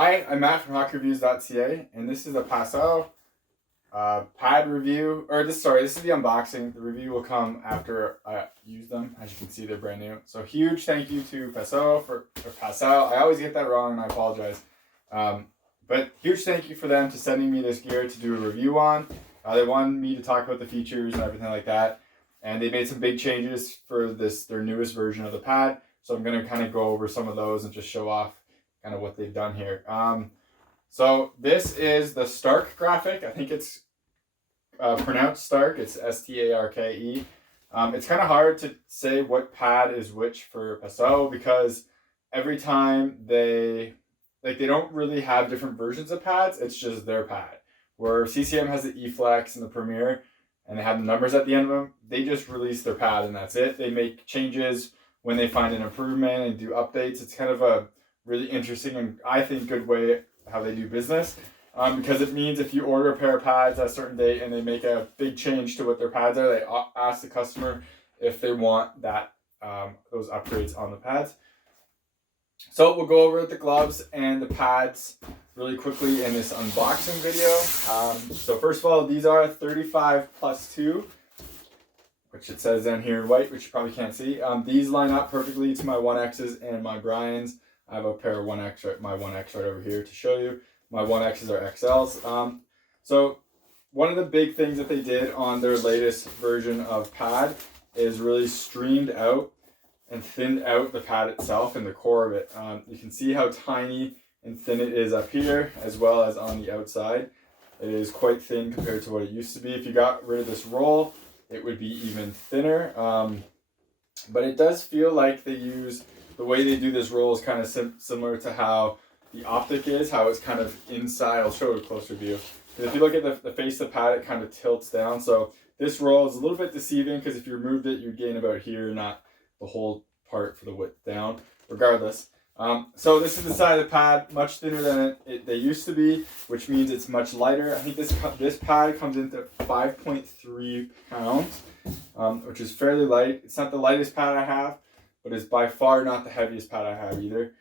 Hi, I'm Matt from hockeyreviews.ca, and this is a Passau pad review. This is the unboxing. The review will come after I use them. As you can see, they're brand new. So huge thank you to Passau for Passau. I always get that wrong, and I apologize. But huge thank you for them to sending me this gear to do a review on. They wanted me to talk about the features and everything like that, and they made some big changes for their newest version of the pad. So I'm going to kind of go over some of those and just show off kind of what they've done here. So this is the Starke graphic. I think it's pronounced Starke. It's Starke. It's kind of hard to say what pad is which for Passau because every time they don't really have different versions of pads. It's just their pad. Where CCM has the E-Flex and the Premier, and they have the numbers at the end of them. They just release their pad and that's it. They make changes when they find an improvement and do updates. It's kind of a really interesting and I think good way how they do business, because it means if you order a pair of pads at a certain date and they make a big change to what their pads are, they ask the customer if they want that those upgrades on the pads. So we'll go over the gloves and the pads really quickly in this unboxing video. So first of all, these are 35+2, which it says down here in white, which you probably can't see. These line up perfectly to my 1Xs and my Brian's. I have a pair of 1X, my 1X right over here to show you. My 1Xs are XLs. So one of the big things that they did on their latest version of pad is really streamed out and thinned out the pad itself and the core of it. You can see how tiny and thin it is up here as well as on the outside. It is quite thin compared to what it used to be. If you got rid of this roll, it would be even thinner. But it does feel like the way they do this roll is kind of similar to how the optic is, how it's kind of inside. I'll show you a closer view. If you look at the face of the pad, it kind of tilts down. So this roll is a little bit deceiving because if you removed it, you'd gain about here, not the whole part for the width down. Regardless. So this is the side of the pad, much thinner than they used to be, which means it's much lighter. I think this pad comes into 5.3 pounds, which is fairly light. It's not the lightest pad I have, but it's by far not the heaviest pad I have either.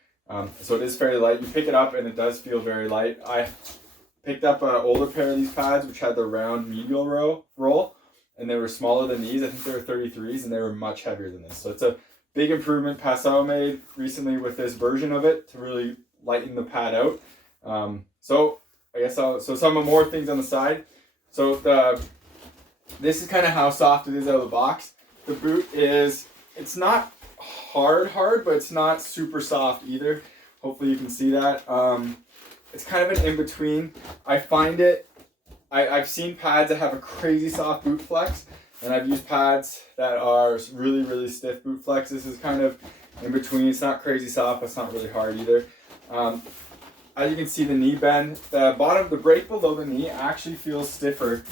So it is fairly light. You pick it up and it does feel very light. I picked up an older pair of these pads, which had the round medial roll, and they were smaller than these. I think they were 33s, and they were much heavier than this. So it's a big improvement Passau made recently with this version of it to really lighten the pad out. So I guess so some more things on the side. So this is kind of how soft it is out of the box. The boot it's not hard, but it's not super soft either. Hopefully you can see that. It's kind of an in-between. I find I've seen pads that have a crazy soft boot flex, and I've used pads that are really, really stiff boot flex. This is kind of in between. It's not crazy soft, but it's not really hard either. As you can see, the knee bend, the break below the knee actually feels stiffer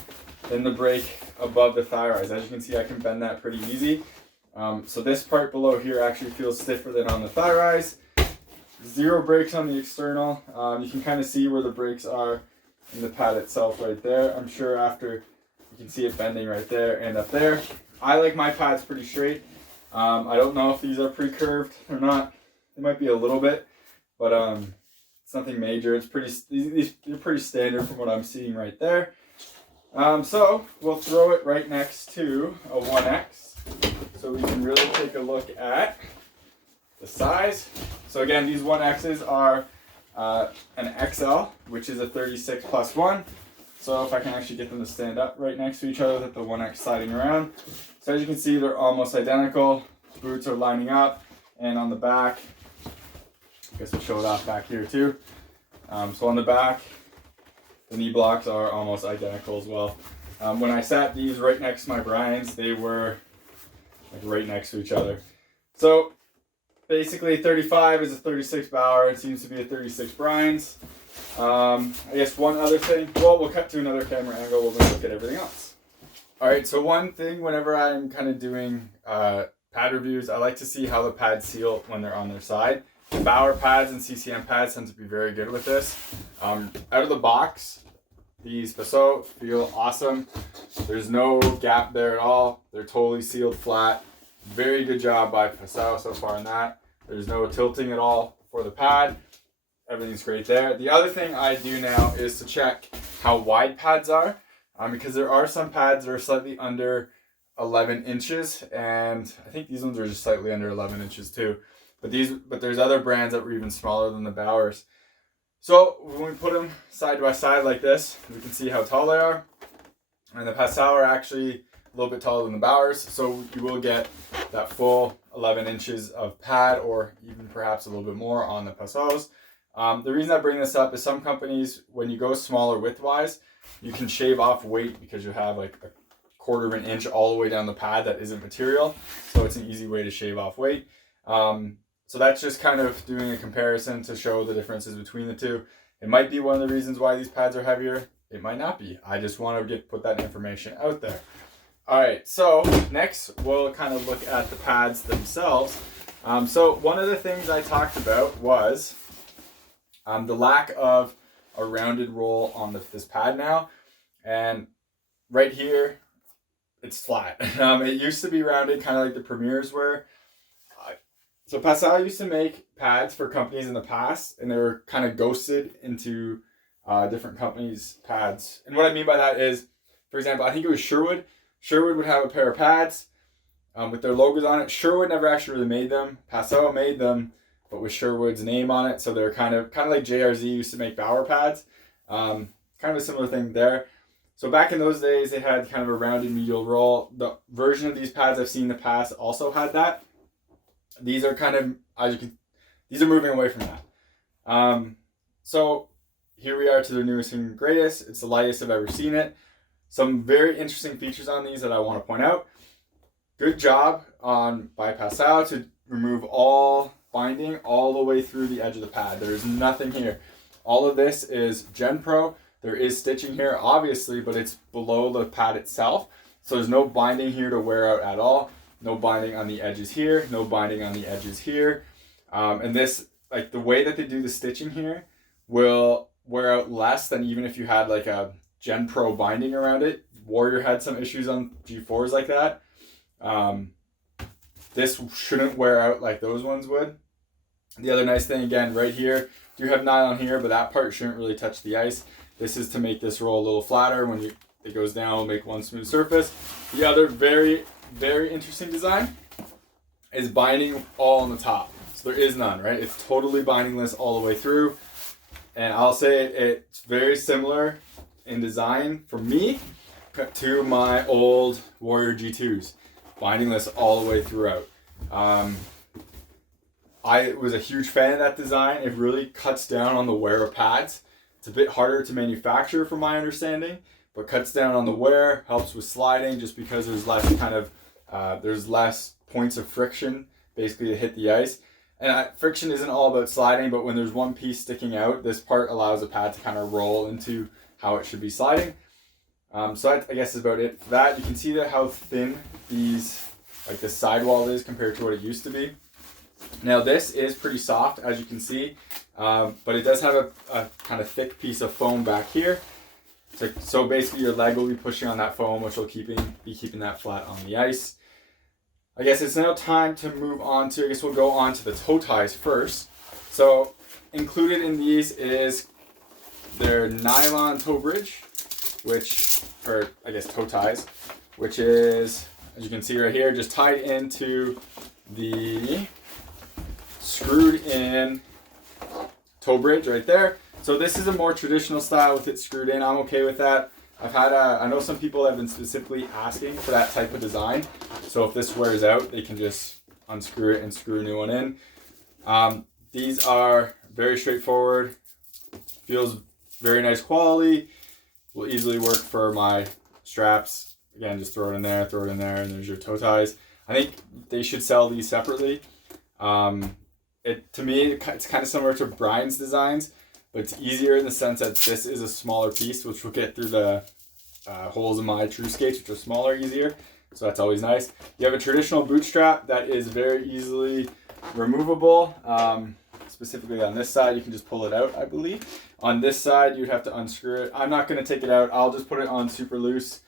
than the break above the thigh rise. As you can see, I can bend that pretty easy. So this part below here actually feels stiffer than on the thigh rise. Zero breaks on the external. You can kind of see where the breaks are in the pad itself right there. I'm sure after you can see it bending right there and up there. I like my pads pretty straight. I don't know if these are pre-curved or not. They might be a little bit, but it's nothing major. They're pretty standard from what I'm seeing right there. So we'll throw it right next to a 1X so we can really take a look at the size. So again, these 1Xs are an XL, which is a 36+1. So if I can actually get them to stand up right next to each other with the 1X sliding around. So as you can see, they're almost identical. Boots are lining up, and on the back, I guess we'll show it off back here too. So on the back, the knee blocks are almost identical as well. When I sat these right next to my Brian's, they were like right next to each other. So basically 35 is a 36 Bauer. It seems to be a 36 Brian's. I guess one other thing, well, we'll cut to another camera angle when we look at everything else. All right, so one thing whenever I'm kind of doing pad reviews, I like to see how the pads seal when they're on their side. The Bauer pads and CCM pads tend to be very good with this. Out of the box, these Passau feel awesome. There's no gap there at all. They're totally sealed flat. Very good job by Passau so far on that. There's no tilting at all for the pad. everything's great there. The other thing I do now is to check how wide pads are, because there are some pads that are slightly under 11 inches, and I think these ones are just slightly under 11 inches too. But there's other brands that were even smaller than the Bowers. So when we put them side by side like this, we can see how tall they are. And the Passau are actually a little bit taller than the Bowers, so you will get that full 11 inches of pad, or even perhaps a little bit more on the Passaus. The reason I bring this up is some companies, when you go smaller width-wise, you can shave off weight because you have like a quarter of an inch all the way down the pad that isn't material. So it's an easy way to shave off weight. So that's just kind of doing a comparison to show the differences between the two. It might be one of the reasons why these pads are heavier. It might not be. I just want to put that information out there. All right, so next we'll kind of look at the pads themselves. So one of the things I talked about was the lack of a rounded roll on this pad now. And right here, it's flat. It used to be rounded, kind of like the Premiers were. So Passau used to make pads for companies in the past, and they were kind of ghosted into different companies' pads. And what I mean by that is, for example, I think it was Sherwood. Sherwood would have a pair of pads with their logos on it. Sherwood never actually really made them. Passau made them, but with Sherwood's name on it. So they're kind of like JRZ used to make Bauer pads. Kind of a similar thing there. So back in those days, they had kind of a rounded medial roll. The version of these pads I've seen in the past also had that. These are kind of, these are moving away from that. So here we are to the newest and greatest. It's the lightest I've ever seen it. Some very interesting features on these that I want to point out. Good job by Passau to remove all binding all the way through the edge of the pad. There's nothing here. All of this is Gen Pro. There is stitching here, obviously, but it's below the pad itself. So there's no binding here to wear out at all. No binding on the edges here. No binding on the edges here. And this, like the way that they do the stitching here, will wear out less than even if you had like a Gen Pro binding around it. Warrior had some issues on G4s like that. This shouldn't wear out like those ones would. The other nice thing, again, right here, you have nylon here, but that part shouldn't really touch the ice. This is to make this roll a little flatter. When it goes down, it'll make one smooth surface. The other very, very interesting design is binding all on the top. So there is none, right? It's totally bindingless all the way through. And I'll say it's very similar in design for me to my old Warrior G2s. Bindingless all the way throughout. I was a huge fan of that design. It really cuts down on the wear of pads. It's a bit harder to manufacture from my understanding, but cuts down on the wear, helps with sliding just because there's less there's less points of friction basically to hit the ice. And friction isn't all about sliding, but when there's one piece sticking out, this part allows the pad to kind of roll into how it should be sliding. So I guess is about it for that. You can see that how thin these, like the sidewall is compared to what it used to be. Now this is pretty soft, as you can see, but it does have a kind of thick piece of foam back here. So basically your leg will be pushing on that foam, which will be keeping that flat on the ice. I guess it's now time to move on to, I guess we'll go on to the toe ties first. So included in these is their nylon toe bridge, or I guess toe ties, which is, as you can see right here, just tied into the screwed in toe bridge right there. So this is a more traditional style with it screwed in. I'm okay with that. I know some people have been specifically asking for that type of design. So if this wears out, they can just unscrew it and screw a new one in. These are very straightforward. Feels very nice quality. Will easily work for my straps. Again, just throw it in there, and there's your toe ties. I think they should sell these separately. To me, it's kind of similar to Brian's designs, but it's easier in the sense that this is a smaller piece, which will get through the holes in my true skates, which are smaller, easier. So that's always nice. You have a traditional boot strap that is very easily removable. Specifically on this side, you can just pull it out, I believe. On this side, you'd have to unscrew it. I'm not going to take it out. I'll just put it on super loose.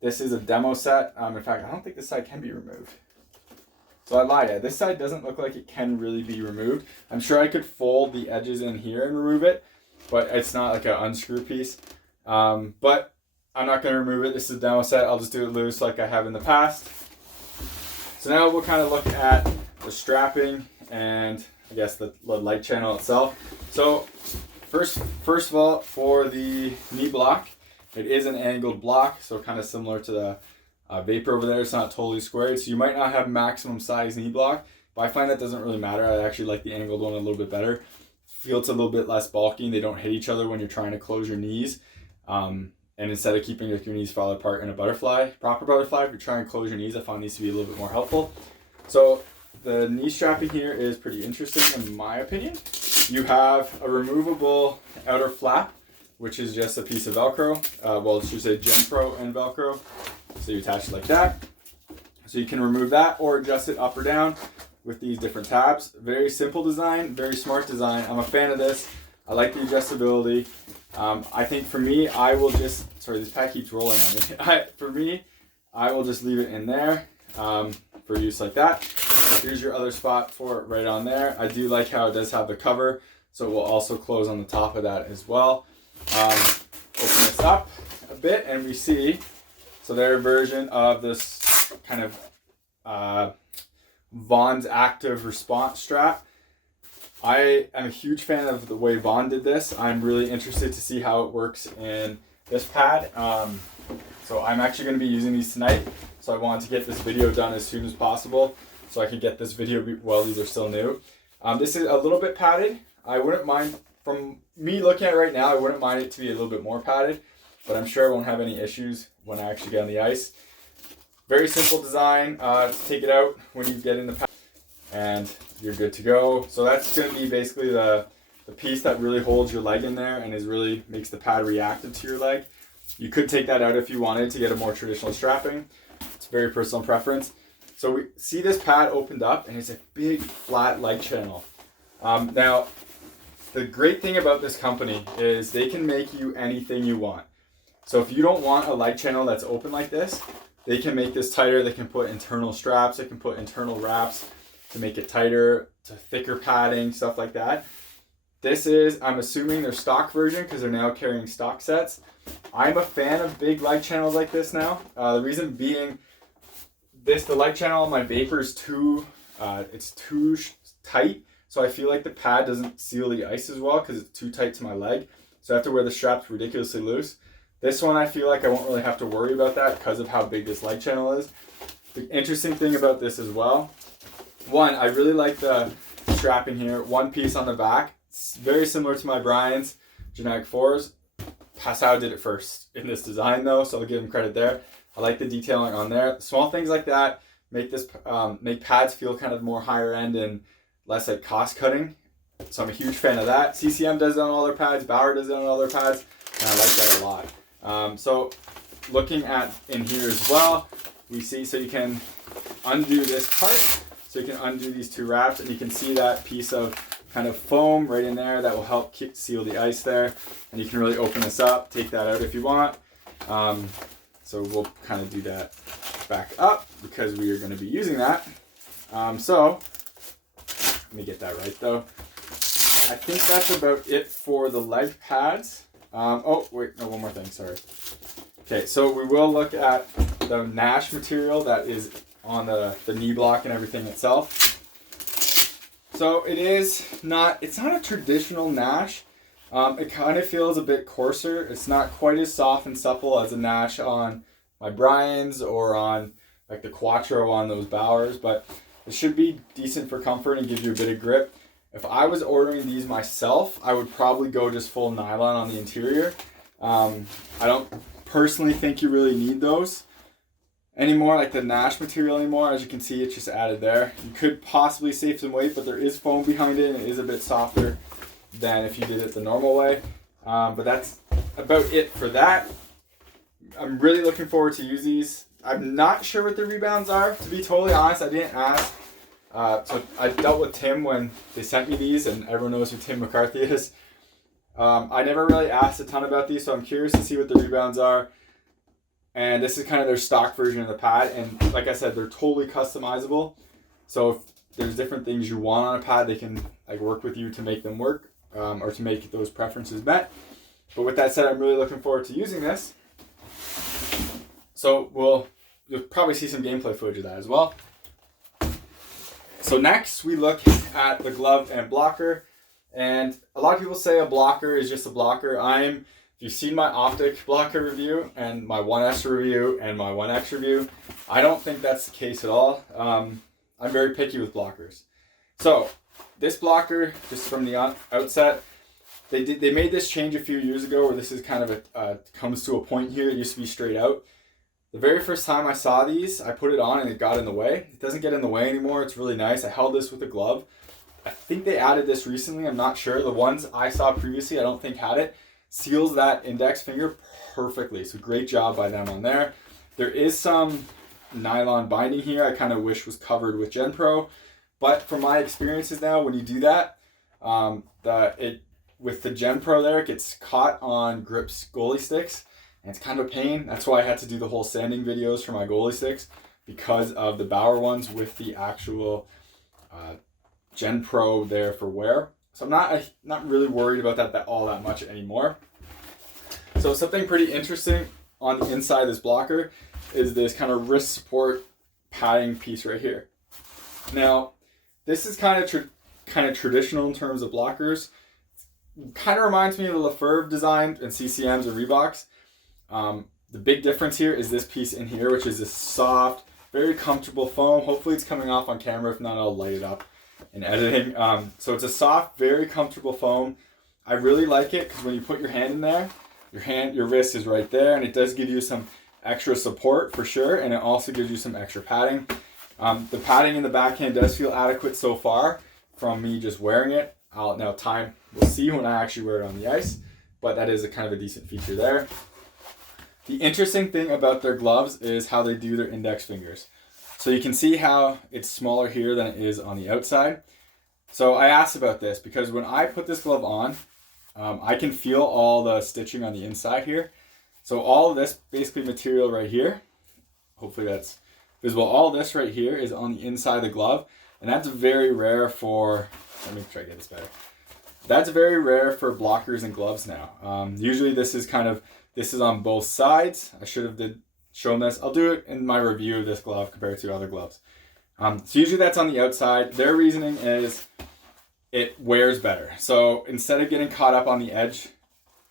This is a demo set. In fact, I don't think this side can be removed. So I lied. Yeah, this side doesn't look like it can really be removed. I'm sure I could fold the edges in here and remove it, but it's not like an unscrew piece. But I'm not going to remove it. This is a demo set. I'll just do it loose like I have in the past. So now we'll kind of look at the strapping and I guess the light channel itself. So first of all, for the knee block, it is an angled block, so kind of similar to the Vapor over there. It's not totally squared, so you might not have maximum size knee block, but I find that doesn't really matter. I actually like the angled one a little bit better. Feel it's a little bit less bulky, and they don't hit each other when you're trying to close your knees. And instead of keeping your knees fall apart in a butterfly, proper butterfly, if you're trying to close your knees, I find these to be a little bit more helpful. So the knee strapping here is pretty interesting in my opinion. You have a removable outer flap, which is just a piece of Velcro. Well, it should say Gen Pro and Velcro. So you attach it like that. So you can remove that or adjust it up or down with these different tabs. Very simple design, very smart design. I'm a fan of this. I like the adjustability. I think for me, I will just, sorry, this pack keeps rolling on me. For me, I will just leave it in there for use like that. Here's your other spot for it right on there. I do like how it does have the cover, so it will also close on the top of that as well. Open this up a bit and we see, so their version of this kind of Vaughn's active response strap. I am a huge fan of the way Vaughn did this. I'm really interested to see how it works in this pad. So I'm actually going to be using these tonight. So I wanted to get this video done as soon as possible so I could get this video while these are still new. This is a little bit padded. I wouldn't mind, from me looking at it right now, I wouldn't mind it to be a little bit more padded, but I'm sure I won't have any issues when I actually get on the ice. Very simple design. Take it out when you get in the pad and you're good to go. So that's going to be basically the piece that really holds your leg in there and is really makes the pad reactive to your leg. You could take that out if you wanted to get a more traditional strapping. It's very personal preference. So we see this pad opened up and it's a big flat leg channel. Now, the great thing about this company is they can make you anything you want. So if you don't want a leg channel that's open like this, they can make this tighter. They can put internal straps. They can put internal wraps to make it tighter, to thicker padding, stuff like that. This is, I'm assuming, their stock version because they're now carrying stock sets. I'm a fan of big leg channels like this now. The reason being, the leg channel on my Vapor is too tight. So I feel like the pad doesn't seal the ice as well because it's too tight to my leg. So I have to wear the straps ridiculously loose. This one, I feel like I won't really have to worry about that because of how big this leg channel is. The interesting thing about this as well, one, I really like the strapping here. One piece on the back. It's very similar to my Brian's Genetic 4s. Passau did it first in this design though, so I'll give them credit there. I like the detailing on there. Small things like that make this make pads feel kind of more higher end and less like cost cutting. So I'm a huge fan of that. CCM does it on all their pads. Bauer does it on all their pads, and I like that a lot. So looking at in here as well, we see, so you can undo this part. So you can undo these two wraps and you can see that piece of kind of foam right in there that will help seal the ice there. And you can really open this up, take that out if you want. So we'll kind of do that back up because we are going to be using that. So let me get that right though. I think that's about it for the leg pads. Oh, wait, no, one more thing, sorry. Okay, so we will look at the Nash material that is on the knee block and everything itself. So it's not a traditional Nash. It kind of feels a bit coarser. It's not quite as soft and supple as a Nash on my Brian's or on like the Quattro on those Bauers, but it should be decent for comfort and give you a bit of grip. If I was ordering these myself, I would probably go just full nylon on the interior. I don't personally think you really need those anymore, like the Nash material anymore. As you can see, it's just added there. You could possibly save some weight, but there is foam behind it and it is a bit softer than if you did it the normal way. But that's about it for that. I'm really looking forward to use these. I'm not sure what the rebounds are, to be totally honest. I didn't ask. So I dealt with Tim when they sent me these, and everyone knows who Tim McCarthy is. I never really asked a ton about these, so I'm curious to see what the rebounds are. And this is kind of their stock version of the pad. And like I said, they're totally customizable. So if there's different things you want on a pad, they can like work with you to make them work, or to make those preferences met. But with that said, I'm really looking forward to using this. So you'll probably see some gameplay footage of that as well. So next we look at the glove and blocker. And a lot of people say a blocker is just a blocker. If you've seen my optic blocker review and my 1S review and my 1X review, I don't think that's the case at all. I'm very picky with blockers. So this blocker, just from the outset, they made this change a few years ago where this is kind of comes to a point here. It used to be straight out. The very first time I saw these, I put it on and it got in the way. It doesn't get in the way anymore. It's really nice. I held this with a glove. I think they added this recently. I'm not sure. The ones I saw previously, I don't think had it. Seals that index finger perfectly. So great job by them on there. There is some nylon binding here. I kind of wish was covered with Gen Pro. But from my experiences now, when you do that, with the Gen Pro there, it gets caught on grips goalie sticks. And it's kind of a pain. That's why I had to do the whole sanding videos for my goalie sticks, because of the Bauer ones with the actual Gen Pro there for wear. So I'm not really worried about that all that much anymore. So something pretty interesting on the inside of this blocker is this kind of wrist support padding piece right here. Now, this is kind of traditional in terms of blockers. Kind of reminds me of the Lefebvre design and CCMs or Reeboks. The big difference here is this piece in here, which is this soft, very comfortable foam. Hopefully it's coming off on camera. If not, I'll light it up in editing. So it's a soft, very comfortable foam. I really like it because when you put your hand in there, your wrist is right there, and it does give you some extra support for sure, and it also gives you some extra padding. The padding in the backhand does feel adequate so far from me just wearing it. We'll see when I actually wear it on the ice, but that is a kind of a decent feature there. The interesting thing about their gloves is how they do their index fingers. So you can see how it's smaller here than it is on the outside. So I asked about this because when I put this glove on, I can feel all the stitching on the inside here. So all of this basically material right here, hopefully that's visible, all this right here is on the inside of the glove. And that's very rare for, let me try to get this better. That's very rare for blockers and gloves now. Usually this is on both sides. I should have shown this. I'll do it in my review of this glove compared to other gloves. So usually that's on the outside. Their reasoning is it wears better. So instead of getting caught up on the edge,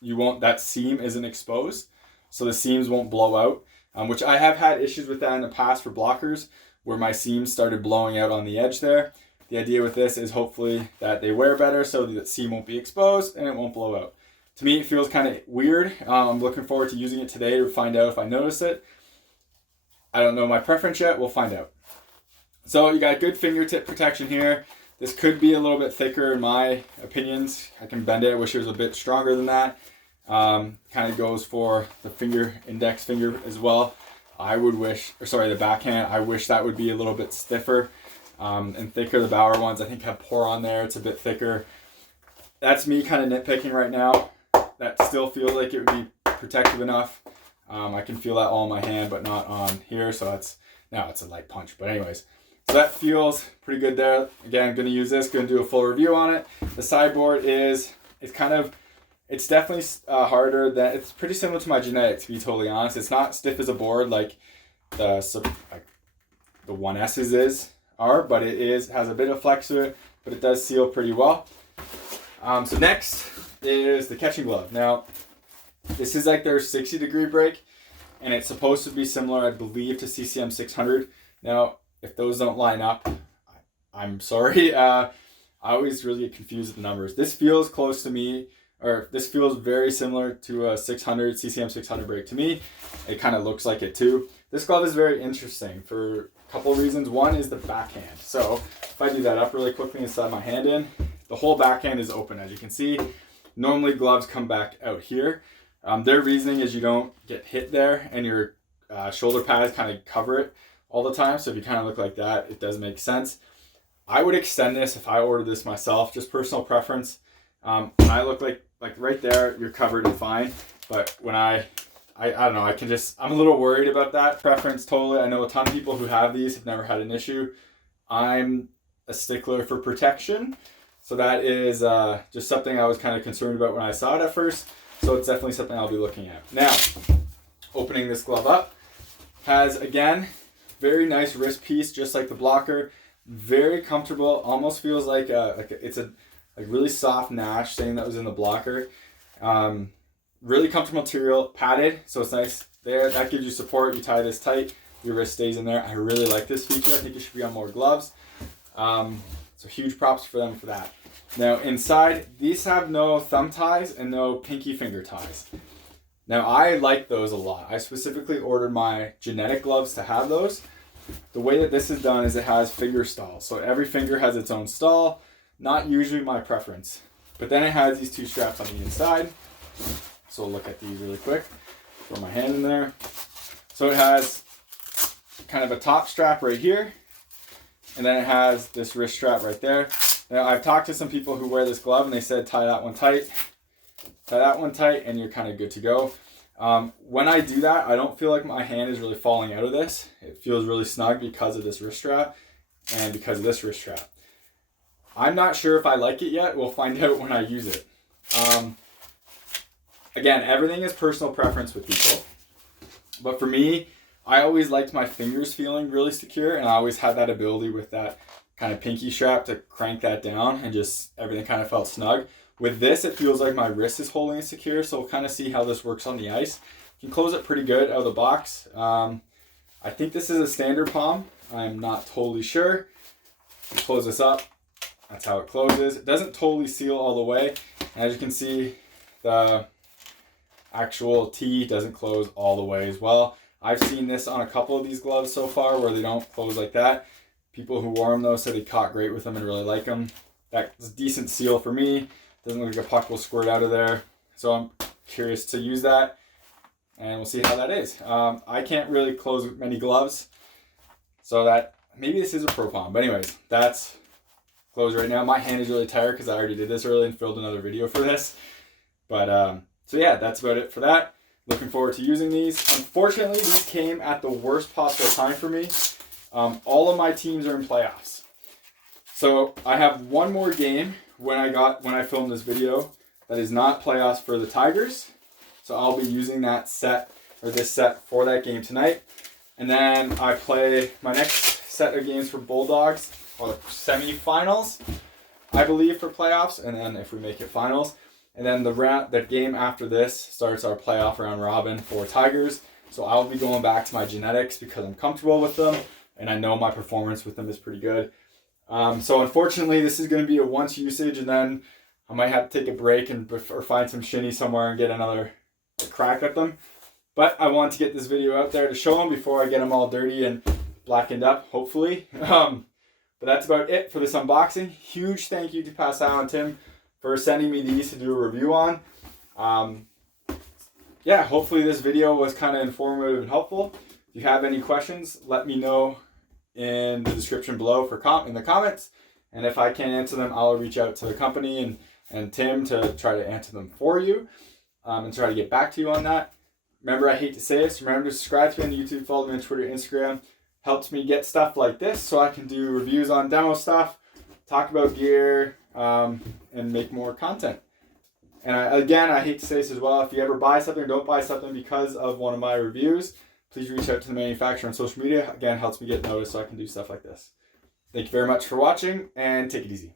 that seam isn't exposed. So the seams won't blow out, which I have had issues with that in the past for blockers where my seams started blowing out on the edge there. The idea with this is hopefully that they wear better so the seam won't be exposed and it won't blow out. To me, it feels kind of weird. I'm looking forward to using it today to find out if I notice it. I don't know my preference yet. We'll find out. So you got good fingertip protection here. This could be a little bit thicker in my opinions. I can bend it. I wish it was a bit stronger than that. Kind of goes for the index finger as well. The backhand. I wish that would be a little bit stiffer and thicker. The Bauer ones I think have pour on there. It's a bit thicker. That's me kind of nitpicking right now. That still feels like it would be protective enough. I can feel that all in my hand, but not on here. So it's a light punch. But anyways, so that feels pretty good there. Again, I'm going to use this. Going to do a full review on it. The sideboard it's definitely harder than, it's pretty similar to my Genetic, to be totally honest. It's not stiff as a board like the 1S's are, but it has a bit of flex to it, but it does seal pretty well. So next is the catching glove. Now, this is like their 60-degree break, and it's supposed to be similar, I believe, to CCM 600. Now, if those don't line up, I'm sorry. I always really get confused with the numbers. This feels close to me, or this feels very similar to a CCM 600 break to me. It kind of looks like it too. This glove is very interesting for a couple of reasons. One is the backhand. So if I do that up really quickly and slide my hand in, the whole backhand is open, as you can see. Normally gloves come back out here. Their reasoning is you don't get hit there, and your shoulder pads kind of cover it all the time. So if you kind of look like that, it does make sense. I would extend this if I ordered this myself, just personal preference. When I look like right there, you're covered and fine. But when I don't know, I'm a little worried about that preference totally. I know a ton of people who have these have never had an issue. I'm a stickler for protection. So that is just something I was kind of concerned about when I saw it at first. So it's definitely something I'll be looking at. Now, opening this glove up, has, again, very nice wrist piece, just like the blocker. Very comfortable, almost feels like it's a really soft Nash, same that was in the blocker. Really comfortable material, padded, so it's nice there. That gives you support. You tie this tight, your wrist stays in there. I really like this feature. I think it should be on more gloves. So huge props for them for that. Now inside, these have no thumb ties and no pinky finger ties. Now I like those a lot. I specifically ordered my genetic gloves to have those. The way that this is done is it has finger stalls. So every finger has its own stall. Not usually my preference. But then it has these two straps on the inside. So we'll look at these really quick. Throw my hand in there. So it has kind of a top strap right here. And then it has this wrist strap right there. Now I've talked to some people who wear this glove and they said tie that one tight. Tie that one tight and you're kind of good to go. When I do that, I don't feel like my hand is really falling out of this. It feels really snug because of this wrist strap and because of this wrist strap. I'm not sure if I like it yet. We'll find out when I use it. Again, everything is personal preference with people. But for me, I always liked my fingers feeling really secure, and I always had that ability with that kind of pinky strap to crank that down and just everything kind of felt snug. With this, it feels like my wrist is holding it secure, so we'll kind of see how this works on the ice. You can close it pretty good out of the box. I think this is a standard palm. I'm not totally sure. Close this up. That's how it closes. It doesn't totally seal all the way. As you can see, the actual T doesn't close all the way as well. I've seen this on a couple of these gloves so far where they don't close like that. People who wore them though said they caught great with them and really like them. That's a decent seal for me. Doesn't look like a puck will squirt out of there. So I'm curious to use that and we'll see how that is. I can't really close many gloves, so that maybe this is a pro palm. But anyways, that's closed right now. My hand is really tired because I already did this early and filmed another video for this. But so yeah, that's about it for that. Looking forward to using these. Unfortunately, these came at the worst possible time for me. All of my teams are in playoffs. So I have one more game when I filmed this video that is not playoffs for the Tigers. So I'll be using that set or this set for that game tonight. And then I play my next set of games for Bulldogs or the semifinals, I believe, for playoffs. And then if we make it finals. And then the game after this starts our playoff round robin for Tigers. So I'll be going back to my genetics because I'm comfortable with them and I know my performance with them is pretty good. So unfortunately, this is going to be a once usage, and then I might have to take a break or find some shinny somewhere and get another crack at them. But I want to get this video out there to show them before I get them all dirty and blackened up, hopefully. But that's about it for this unboxing. Huge thank you to Passau and Tim for sending me these to do a review on. Yeah, hopefully this video was kind of informative and helpful. If you have any questions, let me know in the description below in the comments. And if I can't answer them, I'll reach out to the company and Tim to try to answer them for you and try to get back to you on that. Remember, I hate to say this, remember to subscribe to me on YouTube, follow me on Twitter, Instagram. Helps me get stuff like this so I can do reviews on demo stuff, talk about gear, and make more content. And I hate to say this as well, if you ever buy something or don't buy something because of one of my reviews, please reach out to the manufacturer on social media. Again, helps me get noticed so I can do stuff like this. Thank you very much for watching, and take it easy.